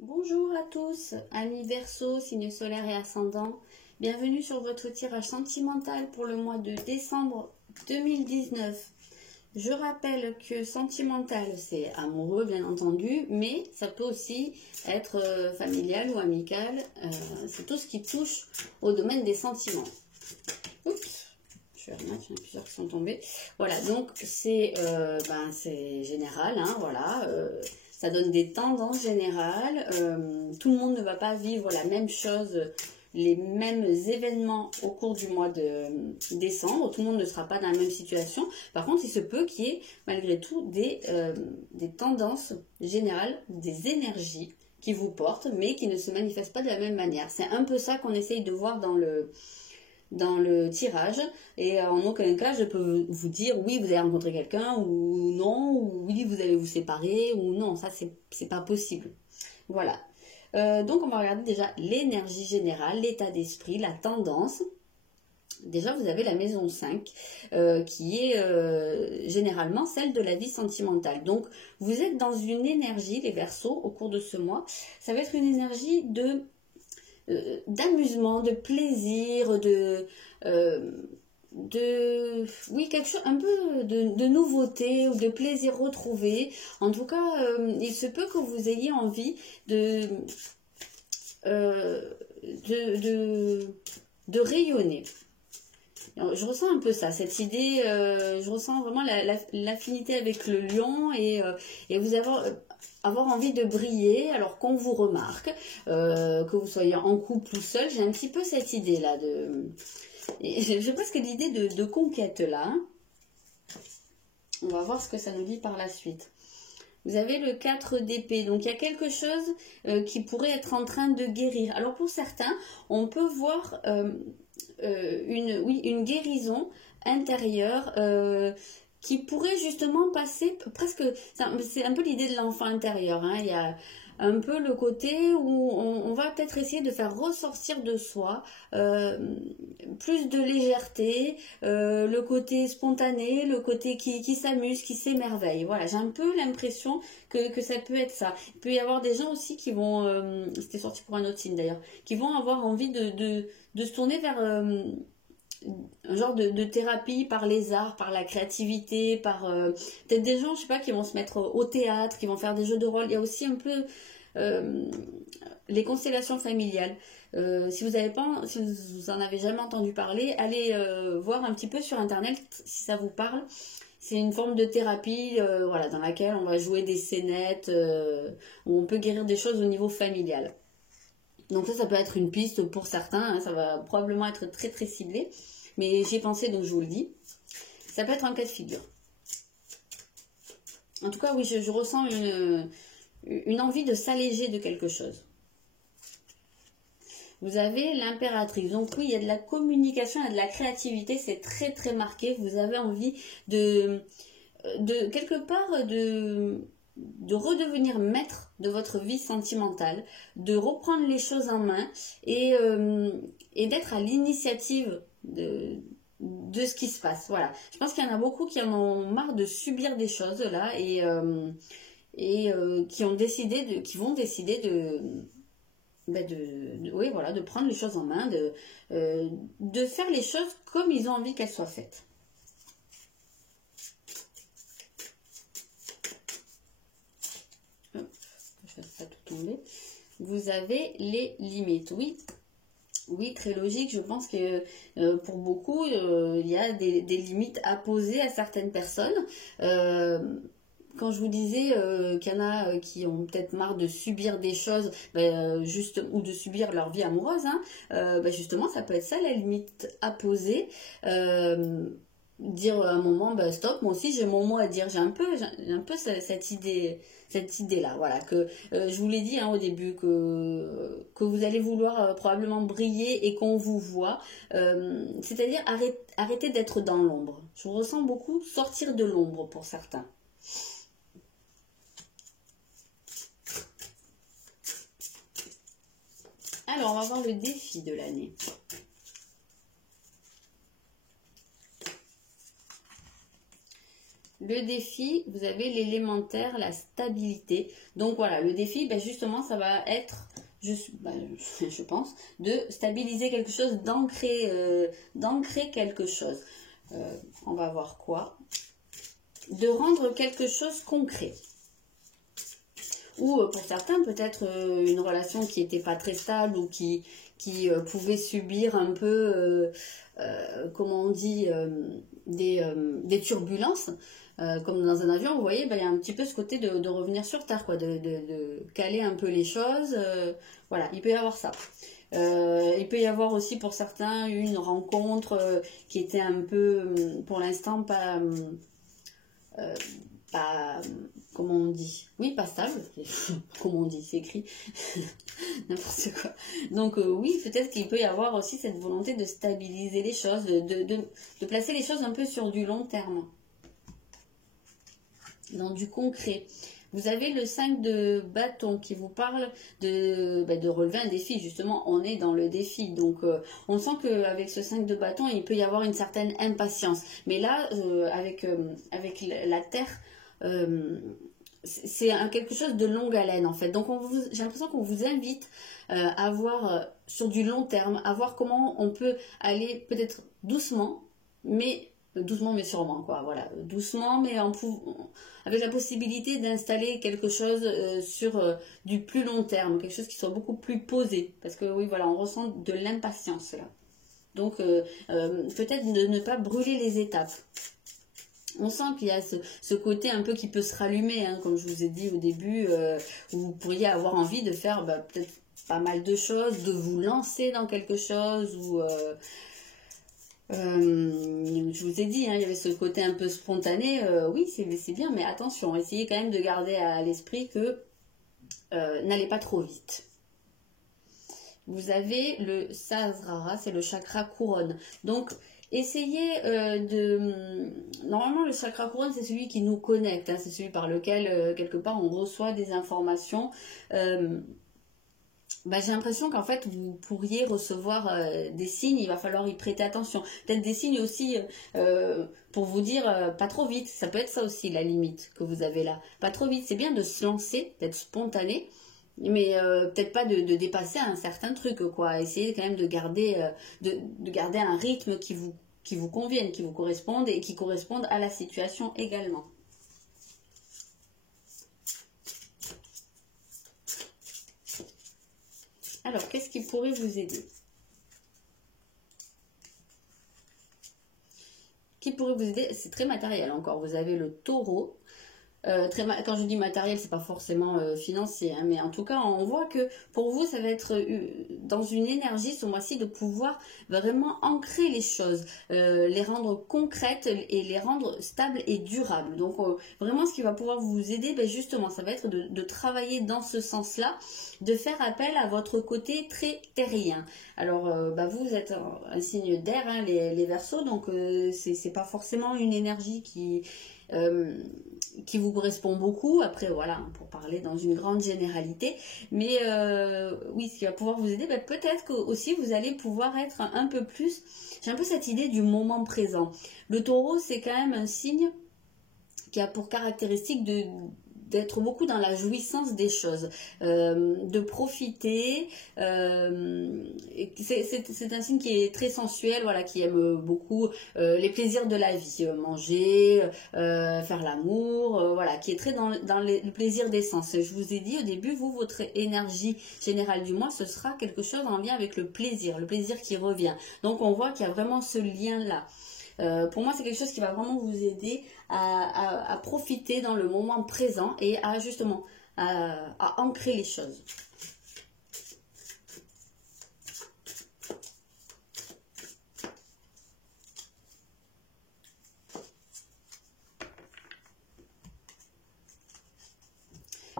Bonjour à tous, amis Verseau, signe solaire et ascendant. Bienvenue sur votre tirage sentimental pour le mois de décembre 2019. Je rappelle que sentimental, c'est amoureux, bien entendu, mais ça peut aussi être familial ou amical. C'est tout ce qui touche au domaine des sentiments. Oups, je vais remettre, il y en a plusieurs qui sont tombés. Voilà, donc c'est général, hein, voilà. Ça donne des tendances générales. Tout le monde ne va pas vivre la même chose, les mêmes événements au cours du mois de décembre. Tout le monde ne sera pas dans la même situation. Par contre, il se peut qu'il y ait malgré tout des tendances générales, des énergies qui vous portent, mais qui ne se manifestent pas de la même manière. C'est un peu ça qu'on essaye de voir dans le tirage, et en aucun cas je peux vous dire oui vous allez rencontrer quelqu'un ou non, ou oui vous allez vous séparer ou non, ça c'est pas possible. Voilà, donc on va regarder déjà l'énergie générale, l'état d'esprit, la tendance. Déjà vous avez la maison 5 qui est généralement celle de la vie sentimentale. Donc vous êtes dans une énergie, les Verseaux, au cours de ce mois, ça va être une énergie d'amusement, de plaisir, oui, quelque chose, un peu de nouveauté ou de plaisir retrouvé. En tout cas, il se peut que vous ayez envie de rayonner. Alors, je ressens un peu ça, cette idée, je ressens vraiment l'affinité avec le lion et vous avoir envie de briller, alors qu'on vous remarque, que vous soyez en couple ou seul. J'ai un petit peu cette idée-là, j'ai presque l'idée de conquête là. Hein. On va voir ce que ça nous dit par la suite. Vous avez le 4 d'épée, donc il y a quelque chose qui pourrait être en train de guérir. Alors pour certains, on peut voir une guérison intérieure qui pourrait justement passer presque, c'est un peu l'idée de l'enfant intérieur, hein. Il y a un peu le côté où on va peut-être essayer de faire ressortir de soi plus de légèreté, le côté spontané, le côté qui s'amuse, qui s'émerveille. Voilà, j'ai un peu l'impression que ça peut être ça. Il peut y avoir des gens aussi qui vont, c'était sorti pour un autre signe d'ailleurs, qui vont avoir envie de se tourner vers un genre de thérapie par les arts, par la créativité, par peut-être des gens, je sais pas, qui vont se mettre au théâtre, qui vont faire des jeux de rôle. Il y a aussi un peu les constellations familiales. Si vous en avez jamais entendu parler, allez voir un petit peu sur internet si ça vous parle. C'est une forme de thérapie voilà, dans laquelle on va jouer des scénettes, où on peut guérir des choses au niveau familial. Donc ça peut être une piste pour certains, hein, ça va probablement être très très ciblé, mais j'y ai pensé donc je vous le dis. Ça peut être un cas de figure. En tout cas oui, je ressens une envie de s'alléger de quelque chose. Vous avez l'impératrice, donc oui il y a de la communication, il y a de la créativité, c'est très très marqué. Vous avez envie de quelque part de redevenir maître de votre vie sentimentale, de reprendre les choses en main et d'être à l'initiative de ce qui se passe. Voilà. Je pense qu'il y en a beaucoup qui en ont marre de subir des choses là et qui vont décider oui, voilà, de prendre les choses en main, de faire les choses comme ils ont envie qu'elles soient faites. Ça tout tomber. Vous avez les limites. Oui, très logique. Je pense que pour beaucoup, il y a des limites à poser à certaines personnes. Quand je vous disais qu'il y en a qui ont peut-être marre de subir des choses, ou de subir leur vie amoureuse, hein, justement, ça peut être ça la limite à poser. Dire à un moment stop, moi aussi j'ai mon mot à dire, j'ai un peu cette idée là, voilà, que je vous l'ai dit hein, au début, que vous allez vouloir probablement briller et qu'on vous voit, c'est-à-dire arrêter d'être dans l'ombre. Je vous ressens beaucoup sortir de l'ombre pour certains. Alors on va voir le défi de l'année. le défi, vous avez l'élémentaire, la stabilité. Donc voilà, le défi, ben justement, ça va être, je pense, de stabiliser quelque chose, d'ancrer quelque chose. On va voir quoi. De rendre quelque chose concret. Ou pour certains, peut-être une relation qui n'était pas très stable ou qui pouvait subir un peu, comment on dit, des turbulences. Comme dans un avion, vous voyez, ben, il y a un petit peu ce côté de revenir sur Terre, quoi, de caler un peu les choses. Voilà, il peut y avoir ça. Il peut y avoir aussi pour certains une rencontre qui était un peu, pour l'instant, pas, comment on dit, oui, pas stable, comment on dit, c'est écrit, n'importe quoi. Donc oui, peut-être qu'il peut y avoir aussi cette volonté de stabiliser les choses, de placer les choses un peu sur du long terme, dans du concret. Vous avez le 5 de bâton qui vous parle de relever un défi. Justement, on est dans le défi. Donc, on sent qu'avec ce 5 de bâton, il peut y avoir une certaine impatience. Mais là, avec la Terre, c'est quelque chose de longue haleine, en fait. Donc, j'ai l'impression qu'on vous invite à voir sur du long terme, à voir comment on peut aller peut-être doucement, mais sûrement, quoi. Voilà, doucement, mais avec la possibilité d'installer quelque chose sur du plus long terme, quelque chose qui soit beaucoup plus posé. Parce que oui, voilà, on ressent de l'impatience là. Donc, peut-être de ne pas brûler les étapes. On sent qu'il y a ce côté un peu qui peut se rallumer, hein, comme je vous ai dit au début, où vous pourriez avoir envie de faire peut-être pas mal de choses, de vous lancer dans quelque chose, ou... je vous ai dit, hein, il y avait ce côté un peu spontané, oui c'est bien, mais attention, essayez quand même de garder à l'esprit que n'allez pas trop vite. Vous avez le Sahasrara, c'est le chakra couronne. Donc essayez normalement le chakra couronne c'est celui qui nous connecte, hein, c'est celui par lequel quelque part on reçoit des informations. J'ai l'impression qu'en fait, vous pourriez recevoir des signes, il va falloir y prêter attention. Peut-être des signes aussi pour vous dire pas trop vite. Ça peut être ça aussi, la limite que vous avez là. Pas trop vite, c'est bien de se lancer, d'être spontané, mais peut-être pas de dépasser un certain truc, quoi. Essayez quand même de garder un rythme qui vous convienne, qui vous corresponde et qui corresponde à la situation également. Alors, qu'est-ce qui pourrait vous aider? Qui pourrait vous aider? C'est très matériel encore. Vous avez le taureau. Quand je dis matériel, c'est pas forcément financier, hein, mais en tout cas, on voit que pour vous, ça va être dans une énergie ce mois-ci de pouvoir vraiment ancrer les choses, les rendre concrètes et les rendre stables et durables. Donc vraiment, ce qui va pouvoir vous aider, justement, ça va être de travailler dans ce sens-là, de faire appel à votre côté très terrien. Alors, vous êtes un signe d'air, hein, les Verseaux, donc c'est pas forcément une énergie qui vous correspond beaucoup. Après, voilà, pour parler dans une grande généralité. Mais oui, ce qui va pouvoir vous aider, peut-être que aussi vous allez pouvoir être un peu plus... J'ai un peu cette idée du moment présent. Le taureau, c'est quand même un signe qui a pour caractéristique d'être beaucoup dans la jouissance des choses, de profiter. C'est un signe qui est très sensuel, voilà, qui aime beaucoup les plaisirs de la vie, manger, faire l'amour, voilà, qui est très dans le plaisir des sens. Je vous ai dit au début, votre énergie générale du mois, ce sera quelque chose en lien avec le plaisir qui revient. Donc on voit qu'il y a vraiment ce lien-là. Pour moi, c'est quelque chose qui va vraiment vous aider à profiter dans le moment présent et à justement à ancrer les choses.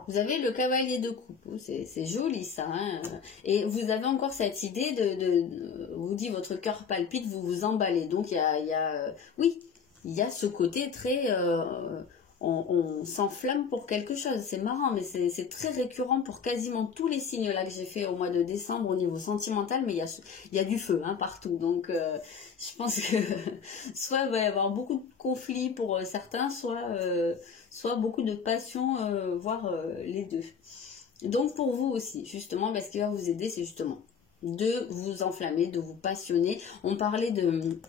Vous avez le cavalier de coupe, c'est joli ça, hein, et vous avez encore cette idée vous dit votre cœur palpite, vous vous emballez, donc oui, il y a ce côté très, on s'enflamme pour quelque chose. C'est marrant, mais c'est très récurrent pour quasiment tous les signes là que j'ai fait au mois de décembre au niveau sentimental, mais il y a du feu hein, partout. Donc je pense que soit il va y avoir beaucoup de conflits pour certains, soit beaucoup de passion, voire les deux. Donc pour vous aussi, justement, ce qui va vous aider, c'est justement de vous enflammer, de vous passionner. On parlait de...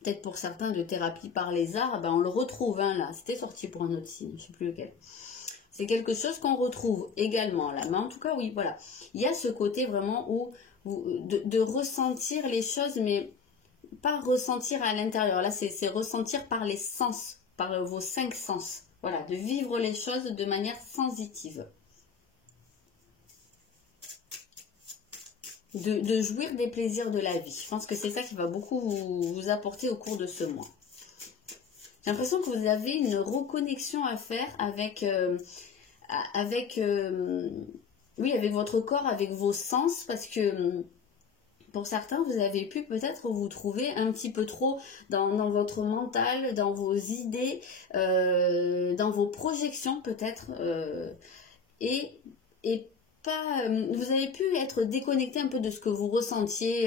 Peut-être pour certains de thérapie par les arts, on le retrouve hein, là, c'était sorti pour un autre signe, je ne sais plus lequel. C'est quelque chose qu'on retrouve également là, mais en tout cas oui, voilà. Il y a ce côté vraiment où de ressentir les choses, mais pas ressentir à l'intérieur. Là, c'est ressentir par les sens, par vos 5 sens. Voilà, de vivre les choses de manière sensitive. De jouir des plaisirs de la vie. Je pense que c'est ça qui va beaucoup vous apporter au cours de ce mois. J'ai l'impression que vous avez une reconnexion à faire avec votre corps, avec vos sens, parce que pour certains, vous avez pu peut-être vous trouver un petit peu trop dans votre mental, dans vos idées, dans vos projections peut-être, et pas, vous avez pu être déconnecté un peu de ce que vous ressentiez,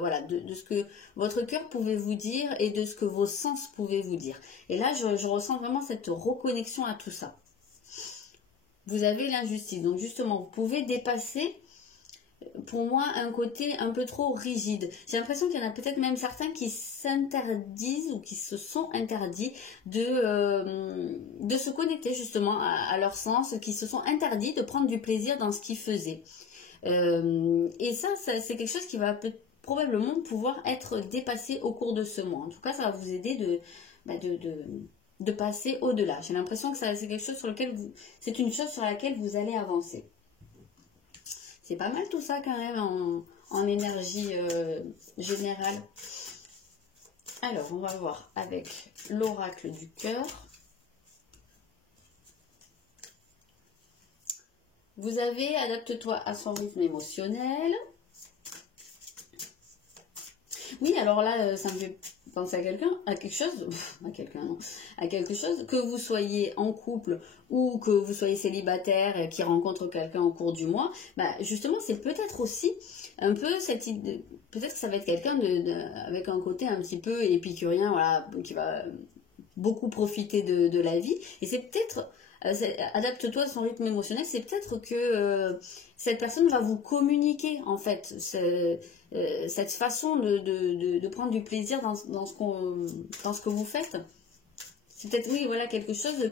voilà, de ce que votre cœur pouvait vous dire et de ce que vos sens pouvaient vous dire. Et là, je ressens vraiment cette reconnexion à tout ça. Vous avez l'injustice, donc justement, vous pouvez dépasser, pour moi, un côté un peu trop rigide. J'ai l'impression qu'il y en a peut-être même certains qui s'interdisent ou qui se sont interdits de se connecter justement à leur sens, qui se sont interdits de prendre du plaisir dans ce qu'ils faisaient. Et ça c'est quelque chose qui va probablement pouvoir être dépassé au cours de ce mois. En tout cas, ça va vous aider de passer au-delà. J'ai l'impression que c'est quelque chose sur lequel c'est une chose sur laquelle vous allez avancer. C'est pas mal tout ça quand même en énergie générale. Alors, on va voir avec l'oracle du cœur. Vous avez adapte-toi à son rythme émotionnel. Oui, alors là, ça me fait penser à quelque chose, que vous soyez en couple ou que vous soyez célibataire et qui rencontre quelqu'un au cours du mois, justement, c'est peut-être aussi un peu cette idée, peut-être que ça va être quelqu'un avec un côté un petit peu épicurien, voilà, qui va beaucoup profiter de la vie, et c'est peut-être... adapte-toi à son rythme émotionnel, c'est peut-être que cette personne va vous communiquer en fait cette façon de prendre du plaisir dans ce que vous faites. C'est peut-être, oui, voilà, quelque chose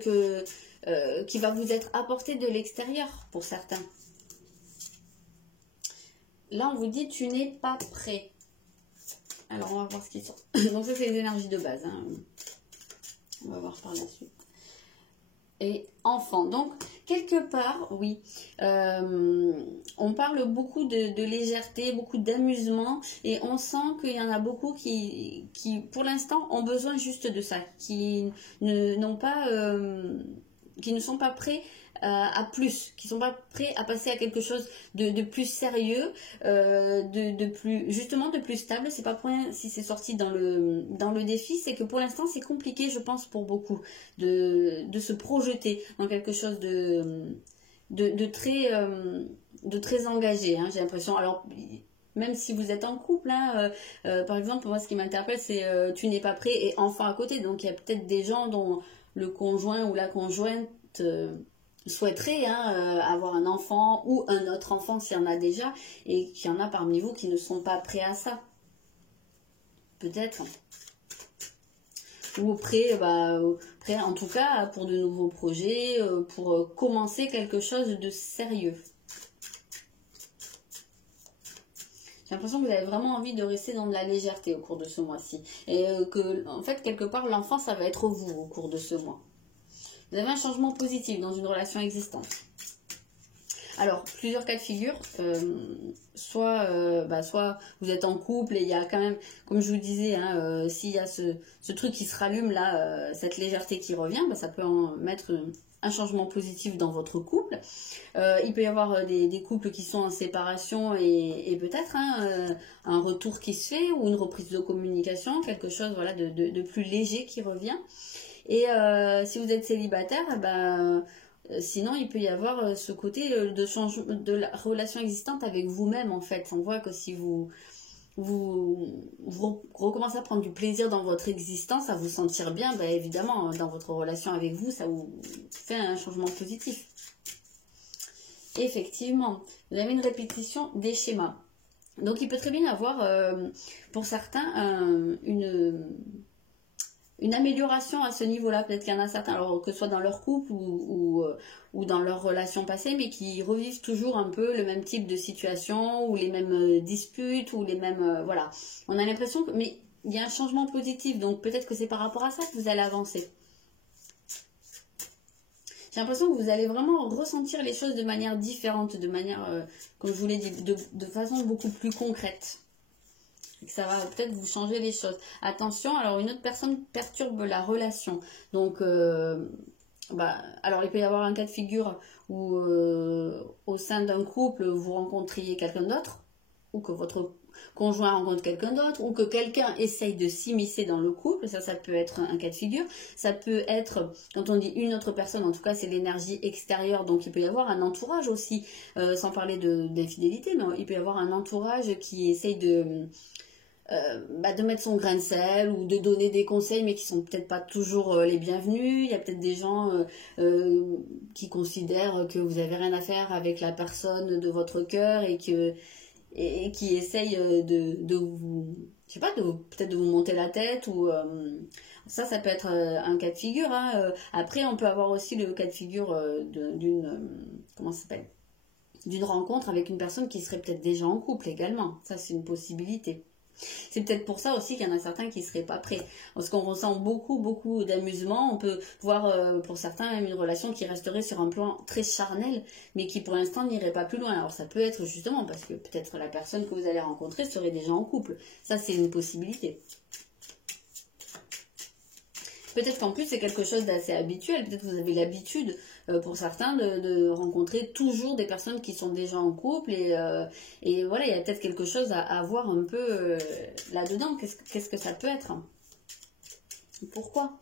qui va vous être apporté de l'extérieur pour certains. Là, on vous dit, tu n'es pas prêt. Alors, on va voir ce qui sort. Donc ça, c'est les énergies de base. Hein. On va voir par la suite. Et enfant. Donc, quelque part, oui, on parle beaucoup de légèreté, beaucoup d'amusement, et on sent qu'il y en a beaucoup qui pour l'instant, ont besoin juste de ça, qui ne sont pas prêts à plus, qui sont pas prêts à passer à quelque chose de plus sérieux, de plus stable. C'est pas pour rien si c'est sorti dans le défi, c'est que pour l'instant c'est compliqué, je pense, pour beaucoup de se projeter dans quelque chose de très engagé, hein, j'ai l'impression. Alors même si vous êtes en couple, hein, par exemple, moi ce qui m'interpelle c'est tu n'es pas prêt et enfant à côté, donc il y a peut-être des gens dont le conjoint ou la conjointe souhaiterait avoir un enfant ou un autre enfant s'il y en a déjà, et qu'il y en a parmi vous qui ne sont pas prêts à ça. Peut-être. Ou prêts en tout cas pour de nouveaux projets, pour commencer quelque chose de sérieux. J'ai l'impression que vous avez vraiment envie de rester dans de la légèreté au cours de ce mois-ci. Et que, en fait, quelque part, l'enfant, ça va être vous au cours de ce mois. Vous avez un changement positif dans une relation existante. Alors, plusieurs cas de figure. Soit vous êtes en couple et il y a quand même, comme je vous disais, hein, s'il y a ce truc qui se rallume là, cette légèreté qui revient, ça peut en mettre un changement positif dans votre couple. Il peut y avoir des couples qui sont en séparation et peut-être un retour qui se fait ou une reprise de communication, quelque chose voilà, de plus léger qui revient. Et si vous êtes célibataire, eh ben, sinon il peut y avoir ce côté de changement de la relation existante avec vous-même en fait. On voit que si vous recommencez à prendre du plaisir dans votre existence, à vous sentir bien, ben évidemment, dans votre relation avec vous, ça vous fait un changement positif. Effectivement, vous avez une répétition des schémas. Donc, il peut très bien y avoir, pour certains, une amélioration à ce niveau-là. Peut-être qu'il y en a certains, alors que ce soit dans leur couple ou dans leur relation passée, mais qui revivent toujours un peu le même type de situation, ou les mêmes disputes, ou les mêmes... voilà. On a l'impression que... Mais il y a un changement positif, donc peut-être que c'est par rapport à ça que vous allez avancer. J'ai l'impression que vous allez vraiment ressentir les choses de manière différente, de manière, comme je vous l'ai dit, de façon beaucoup plus concrète. Et que ça va peut-être vous changer les choses. Attention, alors une autre personne perturbe la relation. Donc, alors il peut y avoir un cas de figure où au sein d'un couple, vous rencontriez quelqu'un d'autre, ou que votre conjoint rencontre quelqu'un d'autre, ou que quelqu'un essaye de s'immiscer dans le couple. Ça peut être un cas de figure. Ça peut être, quand on dit une autre personne, en tout cas c'est l'énergie extérieure, donc il peut y avoir un entourage aussi, sans parler d'infidélité, mais il peut y avoir un entourage qui essaye de mettre son grain de sel ou de donner des conseils, mais qui sont peut-être pas toujours les bienvenus. Il y a peut-être des gens qui considèrent que vous avez rien à faire avec la personne de votre cœur et qui essayent de vous, je sais pas, peut-être de vous monter la tête, ou ça peut être un cas de figure, hein. Après, on peut avoir aussi le cas de figure d'une comment ça s'appelle, d'une rencontre avec une personne qui serait peut-être déjà en couple également. Ça, c'est une possibilité. C'est peut-être pour ça aussi qu'il y en a certains qui ne seraient pas prêts. Parce qu'on ressent beaucoup d'amusement. On peut voir pour certains même une relation qui resterait sur un plan très charnel, mais qui pour l'instant n'irait pas plus loin. Alors ça peut être justement parce que peut-être la personne que vous allez rencontrer serait déjà en couple. Ça, c'est une possibilité. Peut-être qu'en plus c'est quelque chose d'assez habituel, peut-être que vous avez l'habitude pour certains de rencontrer toujours des personnes qui sont déjà en couple, et voilà, il y a peut-être quelque chose à voir un peu là-dedans. Qu'est-ce que ça peut être? Pourquoi?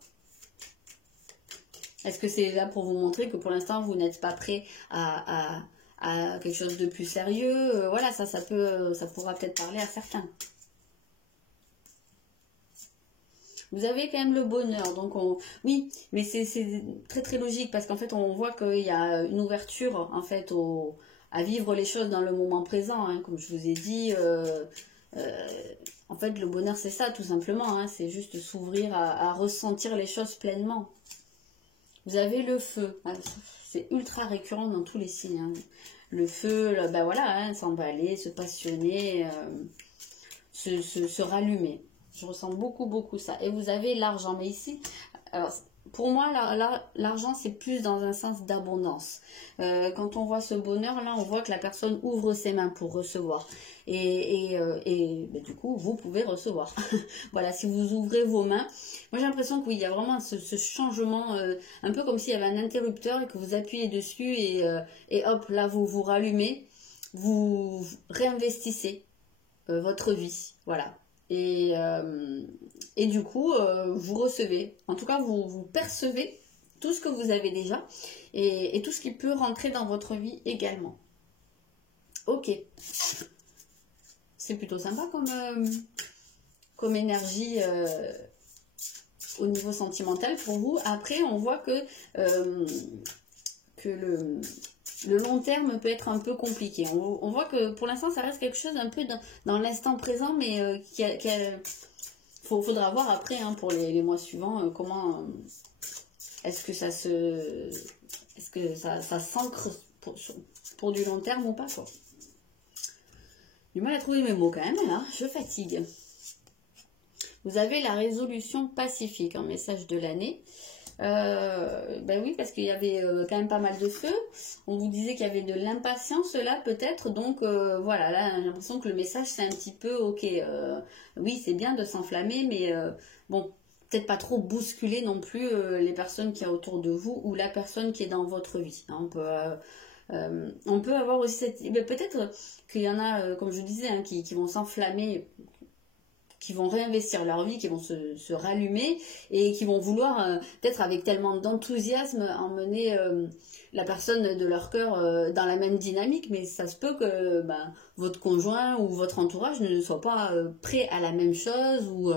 Est-ce que c'est là pour vous montrer que pour l'instant vous n'êtes pas prêt à quelque chose de plus sérieux? Voilà, ça pourra peut-être parler à certains. Vous avez quand même le bonheur, donc oui, mais c'est très logique, parce qu'en fait on voit qu'il y a une ouverture en fait à vivre les choses dans le moment présent, hein, comme je vous ai dit. En fait le bonheur c'est ça tout simplement, hein, c'est juste s'ouvrir à ressentir les choses pleinement. Vous avez le feu, hein, c'est ultra récurrent dans tous les signes, hein. Le feu, voilà, hein, s'emballer, se passionner, se rallumer. Je ressens beaucoup ça. Et vous avez l'argent. Mais ici, alors, pour moi, l'argent, c'est plus dans un sens d'abondance. Quand on voit ce bonheur-là, on voit que la personne ouvre ses mains pour recevoir. Et du coup, vous pouvez recevoir. Voilà, si vous ouvrez vos mains. Moi, j'ai l'impression que oui, il y a vraiment ce changement, un peu comme s'il y avait un interrupteur et que vous appuyez dessus et hop, là, vous vous rallumez. Vous réinvestissez votre vie. Voilà. Et du coup, vous recevez, en tout cas vous percevez tout ce que vous avez déjà, et tout ce qui peut rentrer dans votre vie également. Ok, c'est plutôt sympa comme énergie au niveau sentimental pour vous. Après, on voit que le long terme peut être un peu compliqué. On voit que pour l'instant, ça reste quelque chose un peu dans l'instant présent, mais faudra voir après, hein, pour les mois suivants, comment est-ce que ça s'ancre pour du long terme ou pas, quoi. Du mal à trouver mes mots quand même, là, je fatigue. Vous avez la résolution pacifique en message de l'année. Oui, parce qu'il y avait quand même pas mal de feu. On vous disait qu'il y avait de l'impatience là peut-être, donc voilà, là j'ai l'impression que le message c'est un petit peu ok, oui c'est bien de s'enflammer, mais bon, peut-être pas trop bousculer non plus les personnes qui y a autour de vous ou la personne qui est dans votre vie, hein. On peut avoir aussi peut-être qu'il y en a, comme je disais, hein, qui vont s'enflammer, qui vont réinvestir leur vie, qui vont se rallumer et qui vont vouloir, peut-être avec tellement d'enthousiasme, emmener la personne de leur cœur dans la même dynamique, mais ça se peut que votre conjoint ou votre entourage ne soit pas prêt à la même chose ou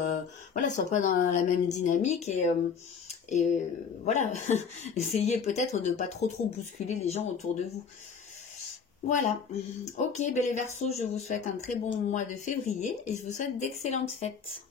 voilà, soit pas dans la même dynamique et voilà, essayez peut-être de pas trop bousculer les gens autour de vous. Voilà, ok, les Verseaux, je vous souhaite un très bon mois de février et je vous souhaite d'excellentes fêtes.